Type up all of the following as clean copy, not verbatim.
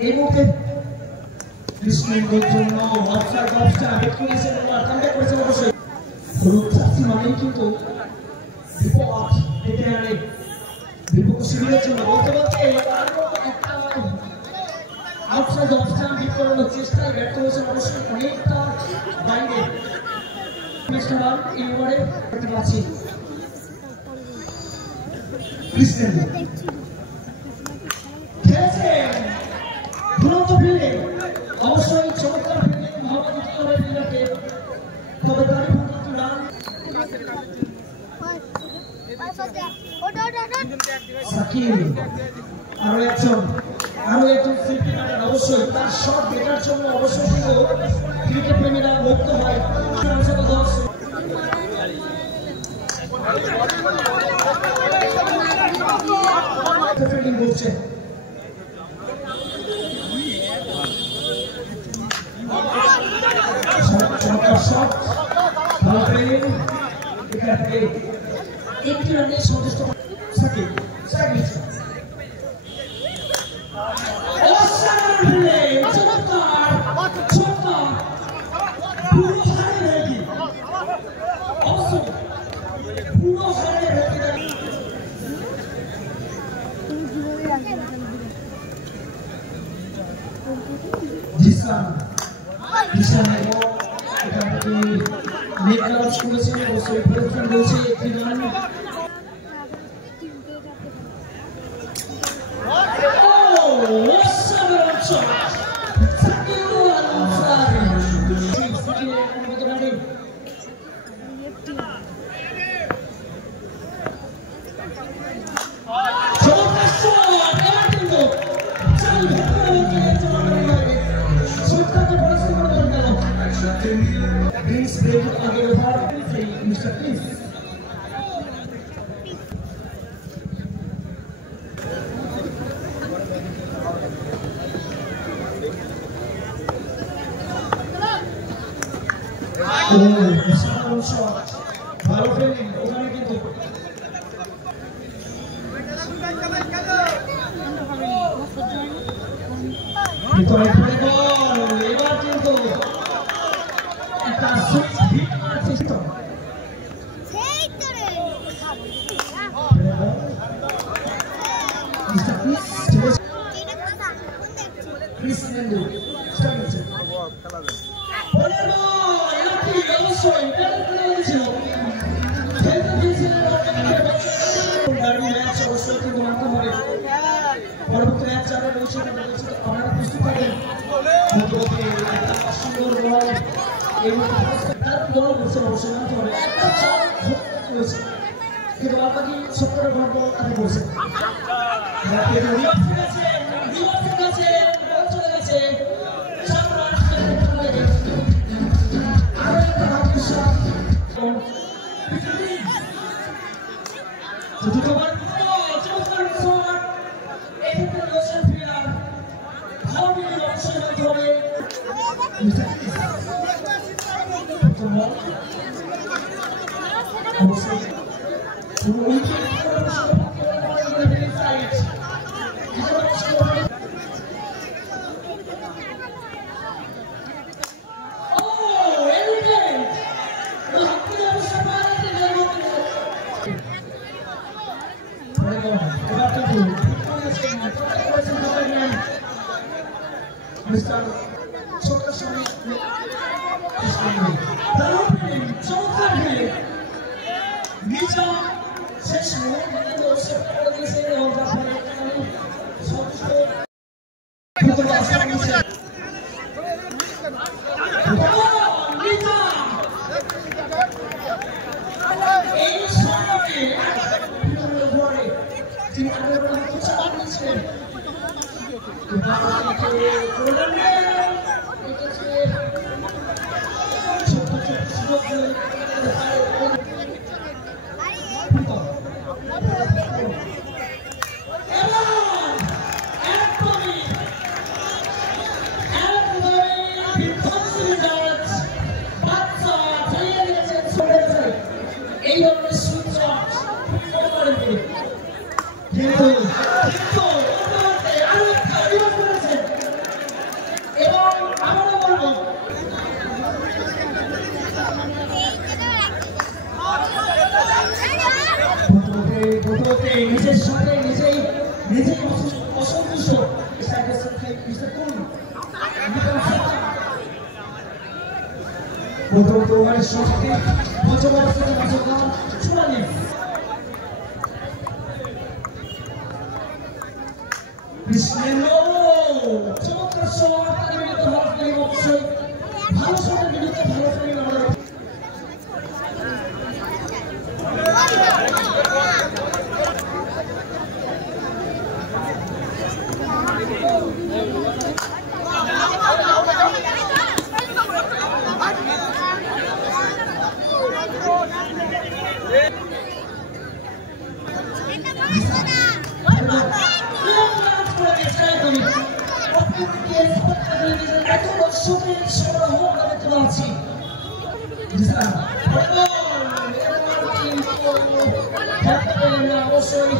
এই মুহূর্তে কৃষ্ণের জন্য অফসাইড হেড করেছেন এবং কামব্যাক করেছেন অবশ্যই হলুদ জার্সি মানেই কিন্তু বিপদ ডেকে আনে বিপক্ষ শিবিরের জন্য বলতে বলতে একটা আউটসাইড অফ স্ট্যাম্প হিট করানোর চেষ্টায় ব্যর্থ হয়েছেন অবশ্যই অনেকটা বাইরে মিস্টার এই ওভারে করতে পারছি কৃষ্ণের খেলেছেন দুরন্ত ফিল্ডিং অবশ্যই চমৎকার ফিল্ডিং মোহাম্মদ ইকবালের ফিল্ডারকে তবে তারই পরবর্তী রান সাকিব আরো একজন সেফটি রানার অবশ্যই তার শট দেখার জন্য অবশ্যই কিন্তু ক্রিকেট প্রেমীরা মুক্ত হয় ফিল্ডিং করছে শট ভালো প্লেইং এখান থেকে একটি রানে সন্তুষ্ট সাকিব ভালো ফিল্ডিং ওখানে কিন্তু এবার কিন্তু একটা হিট মারার চেষ্টা পরবর্তী ম্যাচ যাবে আপনারা প্রস্তুত থাকেন সুন্দর বল অবশ্যই মানতে হবে একটা চাপ হয়েছে কিন্তু বাকি সত্তর ঘন্টা বল আপনি বলছেন চলে গেছে এই ধরনের সুইচ কিন্তু কিন্তু আরো একটা রিভার্স করেছেন এবং আবারও বলবো নিজের সাথে নিজেই অসন্তুষ্ট ওভারের সঙ্গে চমৎকার অবশ্যই ভালো সময় বিরুদ্ধে ভালো ফিল্ডিং আমরা অবশ্যই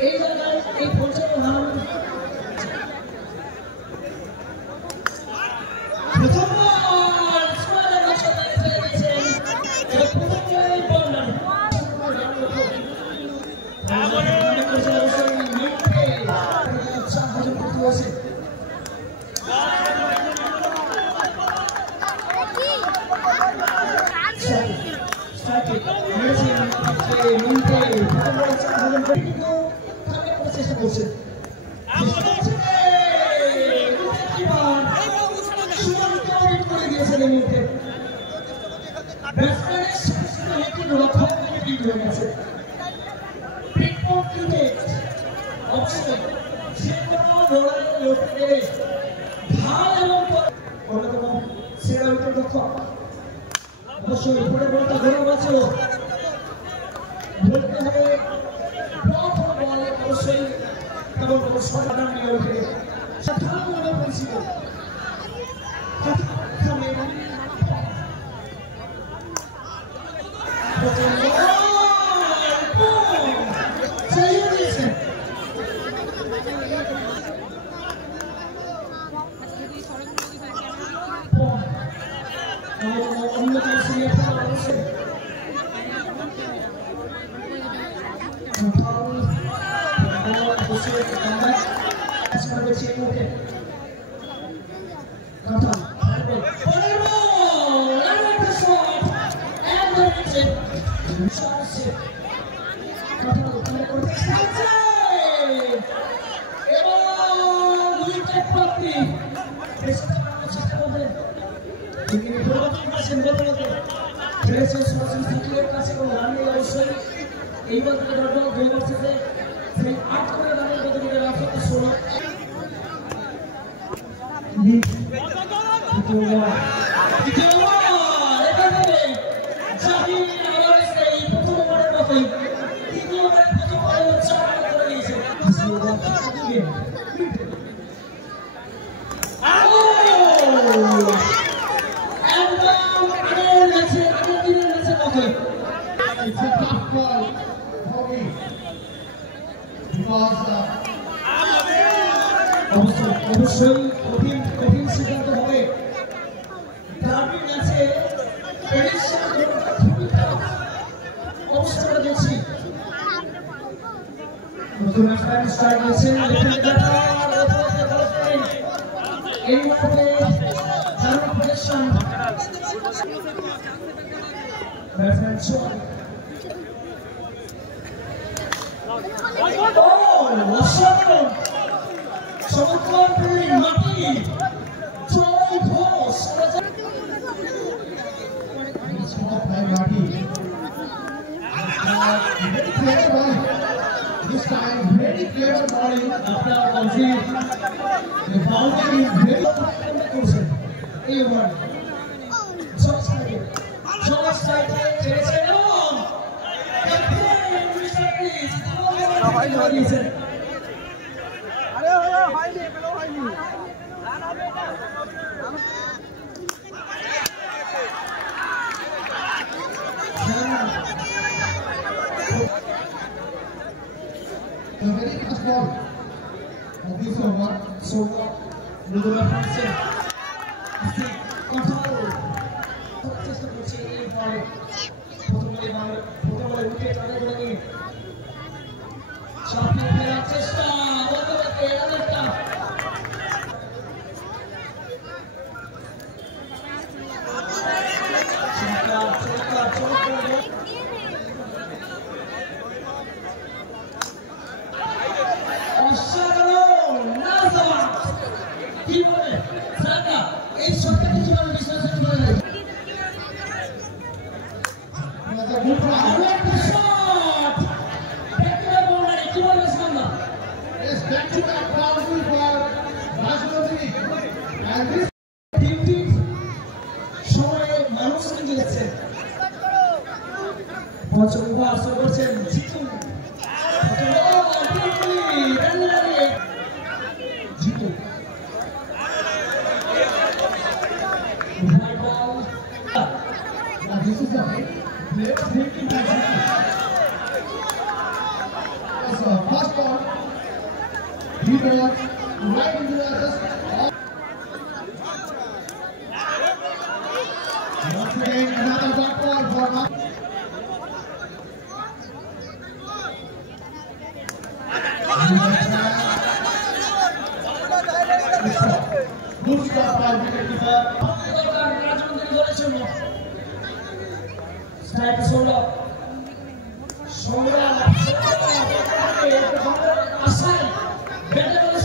এই জায়গায় এই পঞ্চম রাউন্ড চেষ্টা করছে করে দিয়েছেন এই মুহূর্তে অবশ্যই উপরে বলটা ধরে বলছিল বলতে হবে অবশ্যই তেমন কোনো সমাধান নিয়ে ওঠে সাধারণভাবে পরিচিত এইবার আট করে রানের গতিবিধি রাখে 16 অবশ্যই কঠিন সিদ্ধান্ত হবে ডার্বি ম্যাচে অবস্থাটা দেখছি নতুন ব্যাটসম্যান স্ট্রাইক দিয়েছেন এই মুহূর্তে দারুণ পজিশন ব্যাটসম্যান শট চমৎকার ফিল্ডিং মাটি জয় Ghosh This time, very clear bowling after complete. The boundary is very good. A1. Short side. Short side. very first ball of this over, so Nidula Hansen is the control. Just to put it for Potawale wicket, Adegani. Champion Manchester, what about the other stuff? This is a thinking first ball, he ball right into the others. Once again, another dot ball for us. Good stop by wicketkeeper. Strike sold up. Aside. Better than the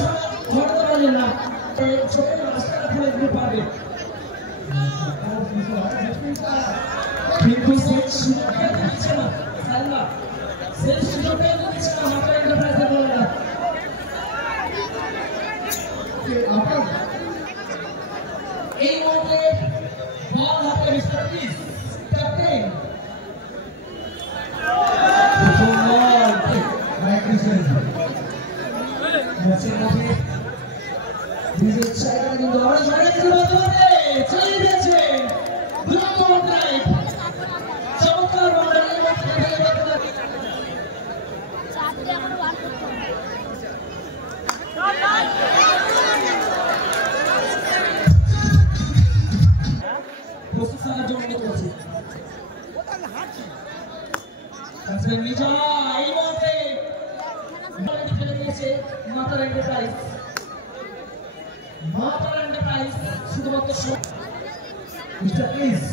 Mr. Please.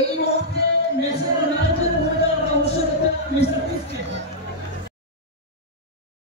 এই মুহূর্তে national manager ভূমিকা অবশ্যই Mr.